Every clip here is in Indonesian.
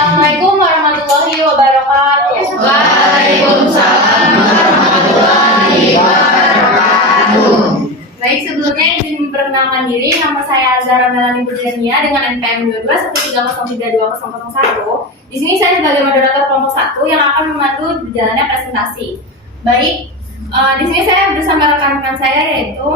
Assalamualaikum warahmatullahi wabarakatuh. Waalaikumsalam warahmatullahi wabarakatuh. Baik, sebelumnya izin memperkenalkan diri. Nama saya Zara Melani Budjania dengan NPM 2213032001. Di sini saya sebagai moderator kelompok 1 yang akan memandu berjalannya presentasi. Baik, di sini saya bersama rekan-rekan saya yaitu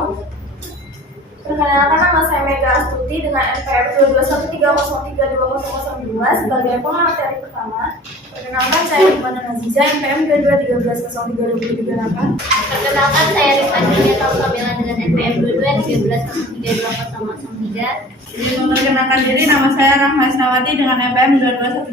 perkenalkan, nama saya Mega Astuti dengan NPM 2213032002 sebagai pemateri pertama. Perkenalkan, saya Rifana Naziza, NPM 2213032038. Perkenalkan, saya Rifan Julieta Kamila dengan NPM 2213132003. Memperkenalkan diri, nama saya Rahma Isnawati dengan NPM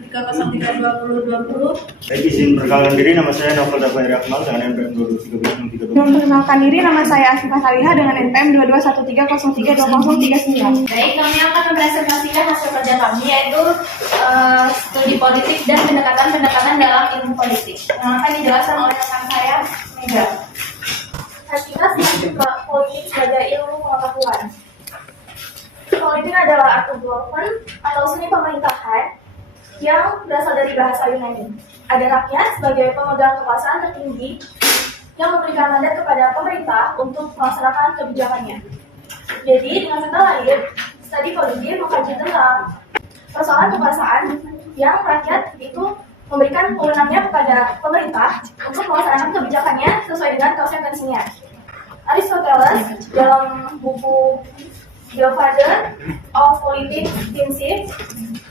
221303022020. Baik, izin perkenalkan diri, nama saya Novel Dabai Akmal dengan NPM 22130320. Memperkenalkan diri, nama saya Asifah Saliha dengan NPM 2213032039. Baik, kami akan mempresentasikan hasil kerja kami yaitu studi politik dan pendekatan dalam ilmu politik yang akan dijelaskan oleh rekan saya Mega. Hakikat politik sebagai ilmu pengetahuan. Politik adalah art of government atau seni pemerintahan yang berasal dari bahasa Yunani. Ada rakyat sebagai pemegang kekuasaan tertinggi yang memberikan mandat kepada pemerintah untuk melaksanakan kebijakannya. Jadi, dengan kata lain, studi politik mengkaji tentang persoalan kekuasaan yang rakyat itu memberikan wewenangnya kepada pemerintah untuk melaksanakan kebijakannya sesuai dengan konsekuensinya. Aristoteles dalam buku The Father of Politics Principles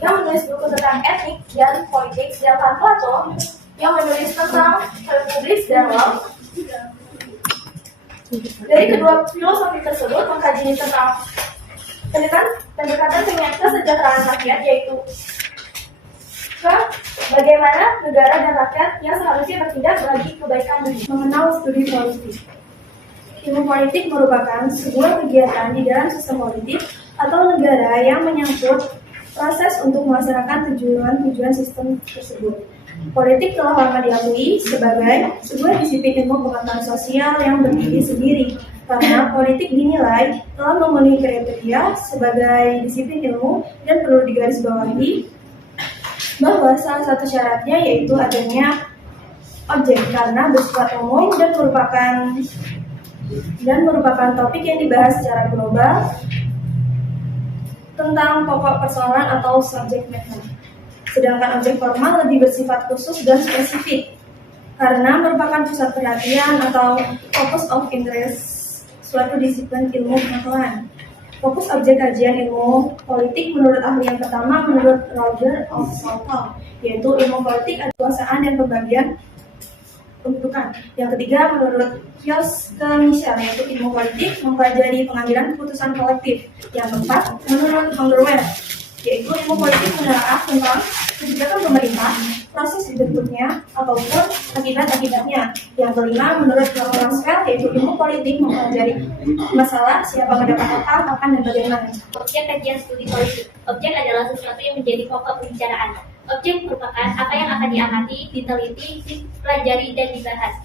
yang menulis buku tentang etik dan politik, sedangkan Plato yang menulis tentang republik dan law. Dari kedua filosofi tersebut mengkaji tentang pendekatan kesejahteraan rakyat, yaitu bagaimana negara dan rakyat yang seharusnya bertindak bagi kebaikan dunia. Mengenal studi politik. Ilmu politik merupakan sebuah kegiatan di dalam sistem politik atau negara yang menyangkut proses untuk melaksanakan tujuan sistem tersebut. Politik telah lama diakui sebagai sebuah disiplin ilmu pengetahuan sosial yang berdiri sendiri karena politik dinilai telah memenuhi kriteria sebagai disiplin ilmu dan perlu digarisbawahi bahwa salah satu syaratnya yaitu adanya objek karena bersifat umum dan merupakan topik yang dibahas secara global tentang pokok persoalan atau subject matter. Sedangkan objek formal lebih bersifat khusus dan spesifik karena merupakan pusat perhatian atau focus of interest suatu disiplin ilmu pengetahuan. Fokus objek kajian ilmu politik menurut ahli yang pertama menurut Roger of Southall, yaitu ilmu politik adalah kekuasaan dan pembagian pendudukan. Yang ketiga menurut Kioske Michel, yaitu ilmu politik mempelajari pengambilan keputusan kolektif. Yang keempat menurut Hongerwell, yaitu ilmu politik menelaah tentang kebijakan pemerintah, proses dibentuknya ataupun akibat-akibatnya. Yang kelima menurut Laurensfeld, yaitu ilmu politik mempelajari masalah siapa mendapat apa, kapan dan bagaimana. Objek kajian studi politik. Objek adalah sesuatu yang menjadi pokok pembicaraan. Objek merupakan apa yang akan diamati, diteliti, dipelajari, dan dibahas.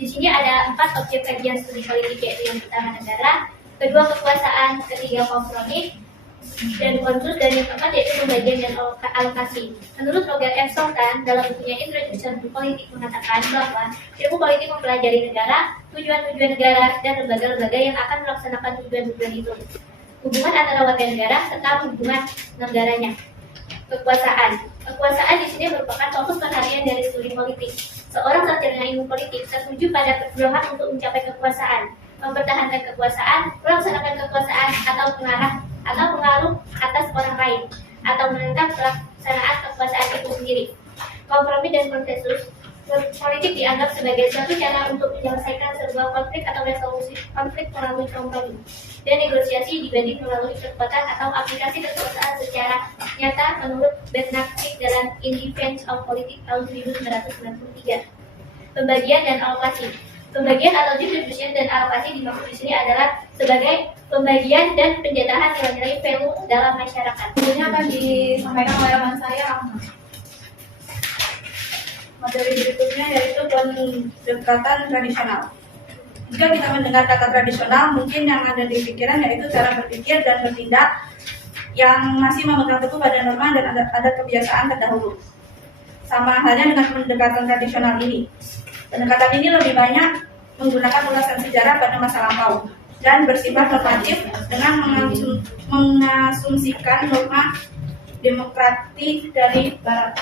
Di sini ada 4 objek kajian studi politik, yaitu yang pertama negara, kedua kekuasaan, ketiga kompromi, dan konsus, dan yang keempat yaitu pembagian dan alokasi. Menurut Roger F. Sultan dalam bukunya Introduction to Politics mengatakan bahwa ilmu politik mempelajari negara, tujuan-tujuan negara, dan lembaga-lembaga yang akan melaksanakan tujuan-tujuan itu, hubungan antara warga negara serta hubungan negaranya. Kekuasaan di sini merupakan fokus perhatian dari studi politik. Seorang sarjana ilmu politik tertuju pada perjuangan untuk mencapai kekuasaan, mempertahankan kekuasaan, melaksanakan kekuasaan, atau pengaruh atas orang lain, atau menentang pelaksanaan kekuasaan itu sendiri. Kompromi dan konsensus politik dianggap sebagai suatu cara untuk menyelesaikan sebuah konflik atau resolusi konflik melalui kompromi dan negosiasi dibanding melalui kekuatan atau aplikasi kekuasaan secara nyata menurut Bernard Crick dalam In Defense of Politics tahun 1993. Pembagian dan alokasi. Pembagian atau distribution dan alokasi dimaksud di sini adalah sebagai pembagian dan penjatahan nilai-nilai value dalam masyarakat. Ini akan disampaikan oleh rekan saya Ahmad. Materi berikutnya yaitu pendekatan tradisional. Jika kita mendengar kata tradisional, mungkin yang ada di pikiran yaitu cara berpikir dan bertindak yang masih memegang teguh pada norma dan adat kebiasaan terdahulu. Sama halnya dengan pendekatan tradisional ini. Pendekatan ini lebih banyak menggunakan ulasan sejarah pada masa lampau dan bersifat normatif dengan mengasumsikan norma demokratik dari Barat.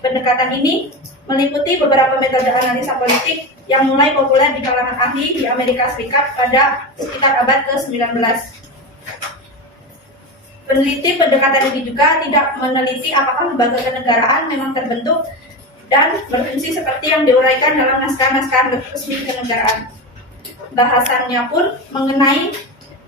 Pendekatan ini meliputi beberapa metode analisa politik yang mulai populer di kalangan ahli di Amerika Serikat pada sekitar abad ke-19. Peneliti pendekatan ini juga tidak meneliti apakah lembaga kenegaraan memang terbentuk dan berfungsi seperti yang diuraikan dalam naskah-naskah resmi kenegaraan. Bahasannya pun mengenai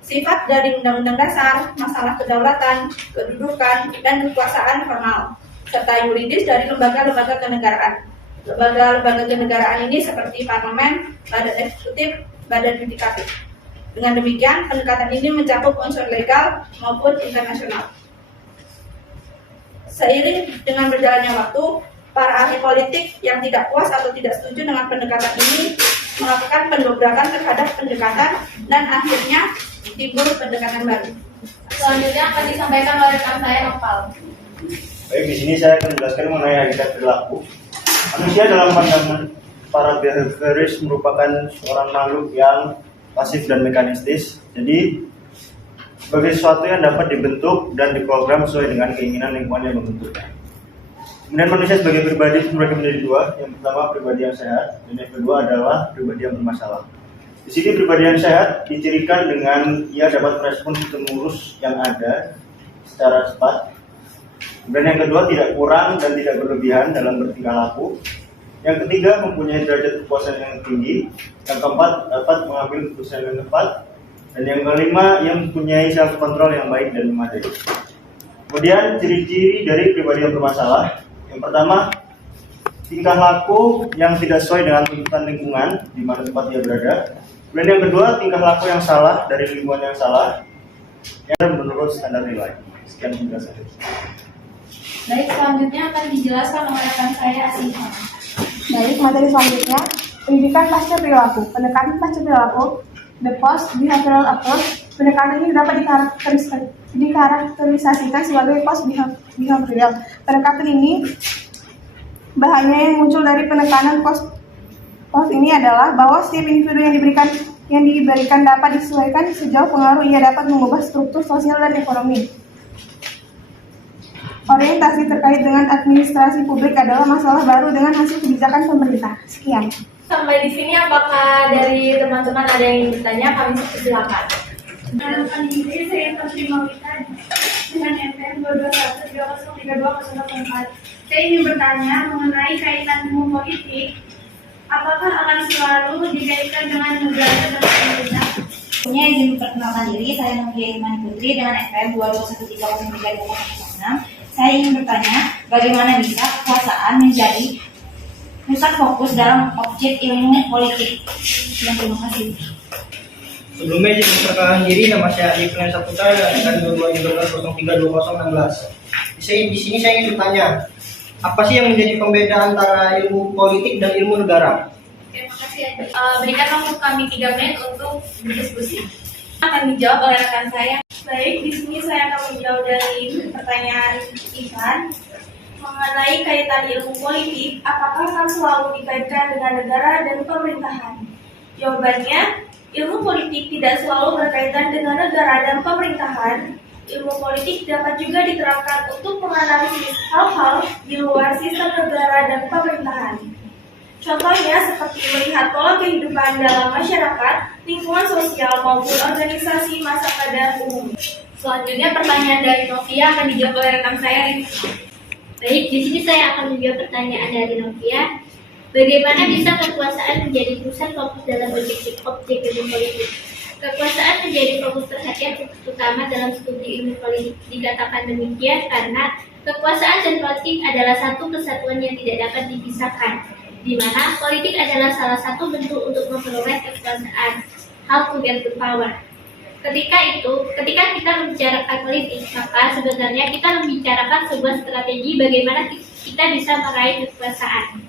sifat dari undang-undang dasar, masalah kedaulatan, kedudukan, dan kekuasaan formal, serta yuridis dari lembaga-lembaga kenegaraan. Lembaga-lembaga kenegaraan ini seperti parlemen, badan eksekutif, badan yudikatif. Dengan demikian, pendekatan ini mencakup unsur legal maupun internasional. Seiring dengan berjalannya waktu, para ahli politik yang tidak puas atau tidak setuju dengan pendekatan ini melakukan pendobrakan terhadap pendekatan dan akhirnya timbul pendekatan baru. Selanjutnya akan disampaikan oleh rekan saya Nopal. Baik, di sini saya akan menjelaskan mengenai hakikat perilaku. Manusia dalam pandangan para behavioris merupakan seorang makhluk yang pasif dan mekanistis. Jadi, sebagai sesuatu yang dapat dibentuk dan diprogram sesuai dengan keinginan lingkungan yang membentuknya. Kemudian manusia sebagai pribadi terbagi menjadi dua. Yang pertama pribadi yang sehat, dan yang kedua adalah pribadi yang bermasalah. Di sini pribadi yang sehat dicirikan dengan ia dapat merespons stimulus yang ada secara cepat. Kemudian yang kedua tidak kurang dan tidak berlebihan dalam bertingkah laku. Yang ketiga mempunyai derajat kepuasan yang tinggi. Yang keempat dapat mengambil keputusan yang tepat. Dan yang kelima yang mempunyai self control yang baik dan memadai. Kemudian ciri-ciri dari pribadi yang bermasalah. Yang pertama, tingkah laku yang tidak sesuai dengan tuntutan lingkungan di mana tempat dia berada. Kemudian yang kedua, tingkah laku yang salah dari lingkungan yang salah yang menurut standar nilai. Sekian penjelasan. Baik, selanjutnya akan dijelaskan oleh rekan saya Asifa. Baik, materi selanjutnya, pendidikan pasca perilaku. Pendekatan pasca perilaku, the post behavioral approach. Pendekatan ini dapat dikarakterisasikan sebagai post behavioral. Pendekatan ini bahannya yang muncul dari penekanan post ini adalah bahwa setiap individu yang diberikan dapat disesuaikan sejauh pengaruh ia dapat mengubah struktur sosial dan ekonomi. Orientasi terkait dengan administrasi publik adalah masalah baru dengan hasil kebijakan pemerintah. Sekian. Sampai di sini apakah dari teman-teman ada yang ingin bertanya? Kami silakan. Dalam ini saya terima dengan NPM 221303204. Saya ingin bertanya mengenai kaitan ilmu politik. Apakah akan selalu dikaitkan dengan negara dan pemerintah? Sebelumnya izin memperkenalkan diri, saya Novia Imani Putri dengan NPM 221303206. Saya ingin bertanya, bagaimana bisa kekuasaan menjadi pusat fokus dalam objek ilmu politik? Terima kasih. Sebelumnya izin memperkenalkan diri, nama saya Adi Pranesa Saputra dan NPM 2013-03-2016. Di sini saya ingin bertanya, apa sih yang menjadi pembeda antara ilmu politik dan ilmu negara? Terima kasih. Berikan waktu kami 3 menit untuk berdiskusi. Akan dijawab oleh rekan saya. Baik, di sini saya akan menjawab dari pertanyaan Ivan mengenai kaitan ilmu politik. Apakah akan selalu dikaitkan dengan negara dan pemerintahan? Jawabannya, ilmu politik tidak selalu berkaitan dengan negara dan pemerintahan. Ilmu politik dapat juga diterapkan untuk menganalisis hal-hal di luar sistem negara dan pemerintahan. Contohnya seperti melihat pola kehidupan dalam masyarakat, lingkungan sosial maupun organisasi masa pada umumnya. Selanjutnya pertanyaan dari Novia akan dijawab oleh rekan saya Rizky. Baik, di sini saya akan menjawab pertanyaan dari Novia. Bagaimana bisa kekuasaan menjadi pusat fokus dalam objek ilmu politik? Kekuasaan menjadi fokus perhatian utama dalam studi ilmu politik. Dikatakan demikian karena kekuasaan dan politik adalah satu kesatuan yang tidak dapat dipisahkan, di mana politik adalah salah satu bentuk untuk memperoleh kekuasaan, how to get the power. Ketika kita membicarakan politik, maka sebenarnya kita membicarakan sebuah strategi bagaimana kita bisa meraih kekuasaan.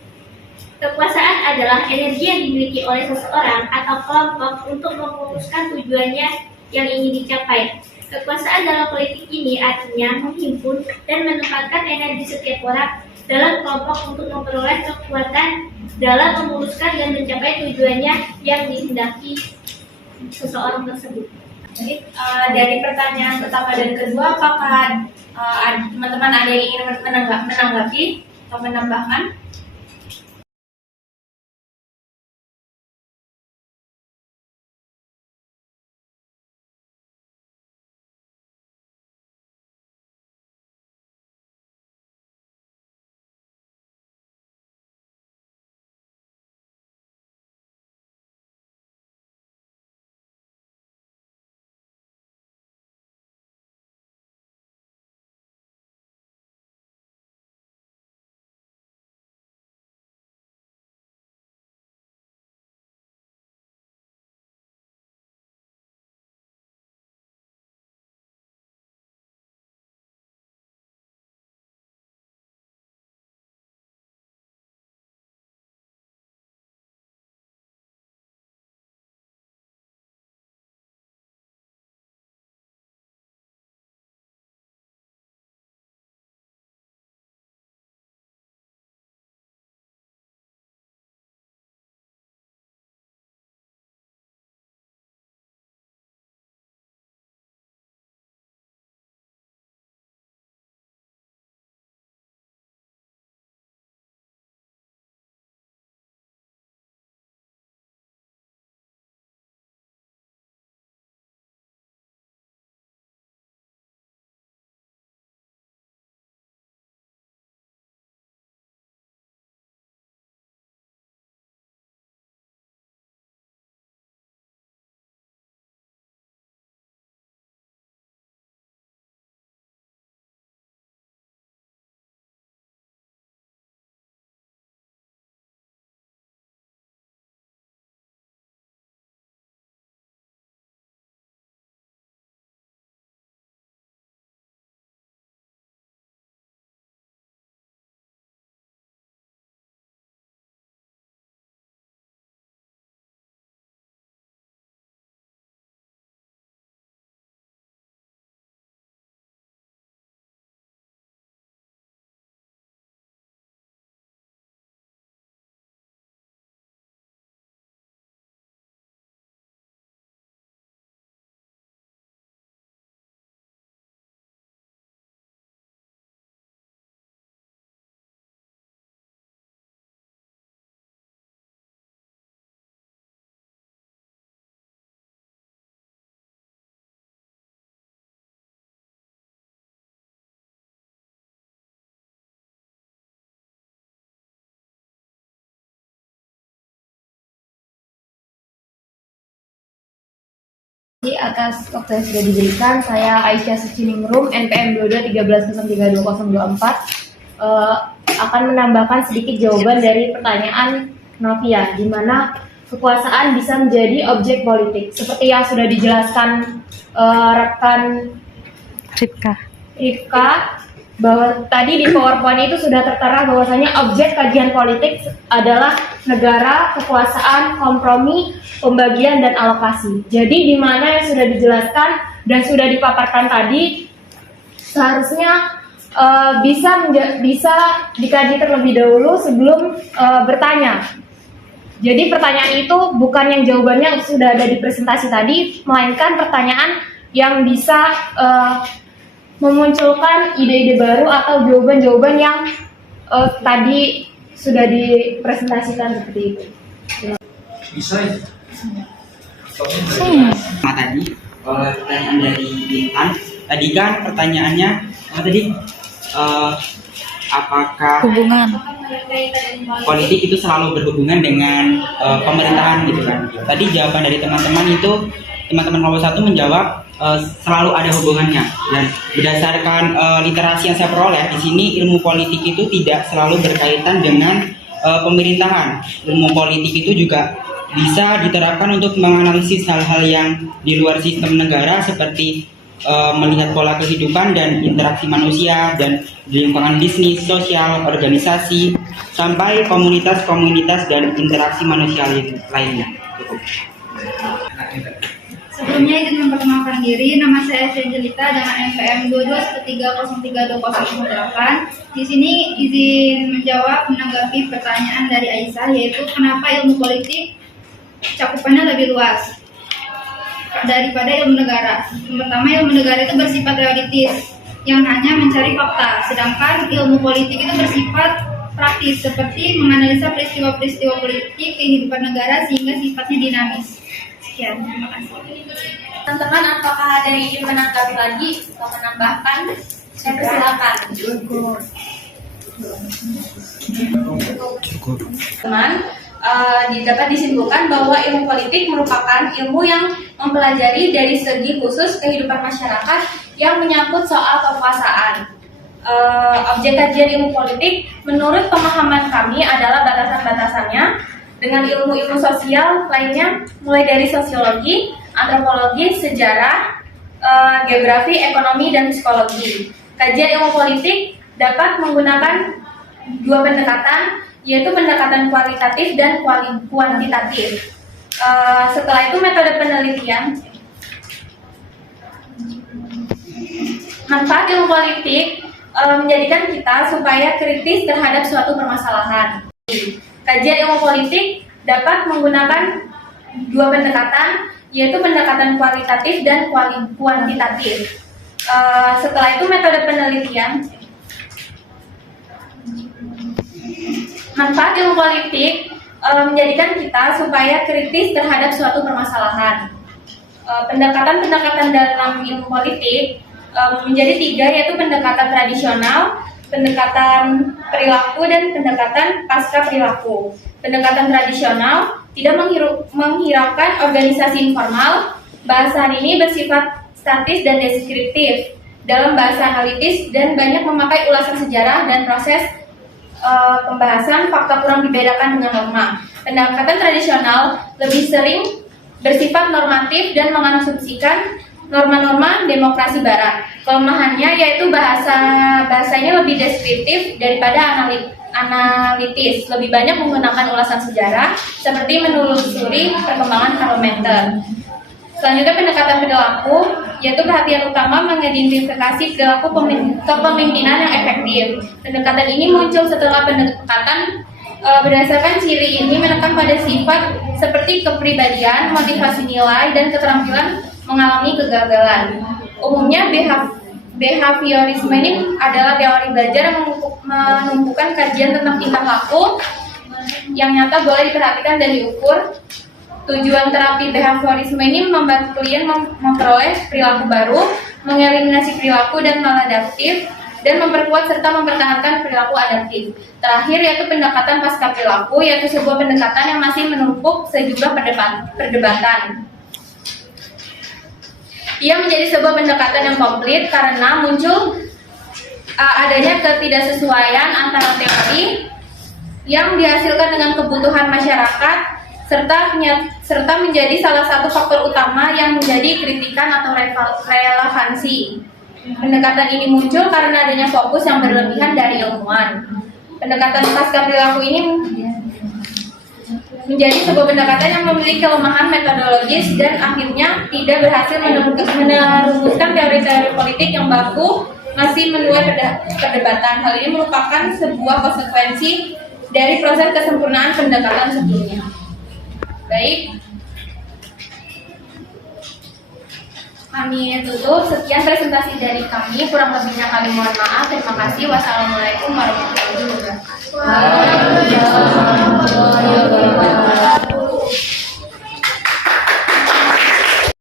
Kekuasaan adalah energi yang dimiliki oleh seseorang atau kelompok untuk memutuskan tujuannya yang ingin dicapai. Kekuasaan dalam politik ini artinya menghimpun dan menempatkan energi setiap orang dalam kelompok untuk memperoleh kekuatan dalam memuluskan dan mencapai tujuannya yang dihendaki seseorang tersebut. Jadi dari pertanyaan pertama dan kedua, apakah teman-teman ada yang ingin menanggapi atau menambahkan? Atas waktu yang sudah diberikan, saya Aisyah Suciningrum, NPM 2213032024 akan menambahkan sedikit jawaban dari pertanyaan Novia, di mana kekuasaan bisa menjadi objek politik. Seperti yang sudah dijelaskan rekan Rifka, bahwa tadi di PowerPoint itu sudah tertera bahwasanya objek kajian politik adalah negara, kekuasaan, kompromi, pembagian, dan alokasi. Jadi di mana yang sudah dijelaskan dan sudah dipaparkan tadi seharusnya bisa dikaji terlebih dahulu sebelum bertanya. Jadi pertanyaan itu bukan yang jawabannya sudah ada di presentasi tadi, melainkan pertanyaan yang bisa memunculkan ide-ide baru atau jawaban-jawaban yang tadi sudah dipresentasikan seperti itu. Bisa ya? Tadi pertanyaan dari Intan. Tadi kan pertanyaannya apakah politik itu selalu berhubungan dengan pemerintahan gitu kan? Tadi jawaban dari teman-teman itu, teman-teman kelompok 1 menjawab selalu ada hubungannya, dan berdasarkan literasi yang saya peroleh di sini, ilmu politik itu tidak selalu berkaitan dengan pemerintahan. Ilmu politik itu juga bisa diterapkan untuk menganalisis hal-hal yang di luar sistem negara, seperti melihat pola kehidupan dan interaksi manusia, dan di lingkungan bisnis, sosial, organisasi, sampai komunitas-komunitas dan interaksi manusia lainnya. Sebelumnya izin memperkenalkan diri, nama saya Evangelita dengan NPM 22130308. Di sini izin menjawab menanggapi pertanyaan dari Aisyah, yaitu kenapa ilmu politik cakupannya lebih luas daripada ilmu negara. Yang pertama, ilmu negara itu bersifat teoritis yang hanya mencari fakta, sedangkan ilmu politik itu bersifat praktis seperti menganalisa peristiwa-peristiwa politik kehidupan negara sehingga sifatnya dinamis. Sekian, terima kasih. Teman-teman, apakah ada yang ingin menanggapi lagi atau menambahkan? Saya persilakan. Teman, dapat disimpulkan bahwa ilmu politik merupakan ilmu yang mempelajari dari segi khusus kehidupan masyarakat yang menyangkut soal kekuasaan. Objek kajian ilmu politik menurut pemahaman kami adalah batasan-batasannya dengan ilmu-ilmu sosial lainnya, mulai dari sosiologi, antropologi, sejarah, geografi, ekonomi, dan psikologi. Kajian ilmu politik dapat menggunakan dua pendekatan, yaitu pendekatan kualitatif dan kuantitatif. Setelah itu metode penelitian. Manfaat ilmu politik menjadikan kita supaya kritis terhadap suatu permasalahan. Kajian ilmu politik dapat menggunakan dua pendekatan, yaitu pendekatan kualitatif dan kuantitatif. Setelah itu metode penelitian. Manfaat ilmu politik menjadikan kita supaya kritis terhadap suatu permasalahan. Pendekatan-pendekatan dalam ilmu politik menjadi tiga, yaitu pendekatan tradisional, pendekatan perilaku, dan pendekatan pasca perilaku. Pendekatan tradisional tidak menghiraukan organisasi informal. Bahasan ini bersifat statis dan deskriptif dalam bahasa analitis dan banyak memakai ulasan sejarah dan proses pembahasan fakta kurang dibedakan dengan norma. Pendekatan tradisional lebih sering bersifat normatif dan mengasumsikan norma-norma demokrasi barat. Kelemahannya yaitu bahasanya lebih deskriptif daripada analitis, lebih banyak menggunakan ulasan sejarah seperti menelusuri perkembangan parlementer. Selanjutnya pendekatan perilaku, yaitu perhatian utama mengidentifikasi perilaku kepemimpinan yang efektif. Pendekatan ini muncul setelah pendekatan berdasarkan ciri ini menekan pada sifat seperti kepribadian, motivasi nilai, dan keterampilan mengalami kegagalan. Umumnya behaviorisme ini adalah teori belajar yang menumpukan kajian tentang tingkah laku yang nyata boleh diperhatikan dan diukur. Tujuan terapi behaviorisme ini membantu klien memperoleh perilaku baru, mengeliminasi perilaku dan maladaptif, dan memperkuat serta mempertahankan perilaku adaptif. Terakhir yaitu pendekatan pasca perilaku, yaitu sebuah pendekatan yang masih menumpuk sejumlah perdebatan. Ia menjadi sebuah pendekatan yang komplit karena muncul adanya ketidaksesuaian antara teori yang dihasilkan dengan kebutuhan masyarakat serta menjadi salah satu faktor utama yang menjadi kritikan atau relevansi. Pendekatan ini muncul karena adanya fokus yang berlebihan dari ilmuwan. Pendekatan pasca perilaku ini menjadi sebuah pendekatan yang memiliki kelemahan metodologis dan akhirnya tidak berhasil merumuskan teori-teori politik yang baku, masih menuai perdebatan. Hal ini merupakan sebuah konsekuensi dari proses kesempurnaan pendekatan sebelumnya. Baik, kami tutup. Sekian presentasi dari kami. Kurang lebihnya kami mohon maaf. Terima kasih. Wassalamualaikum warahmatullahi wabarakatuh.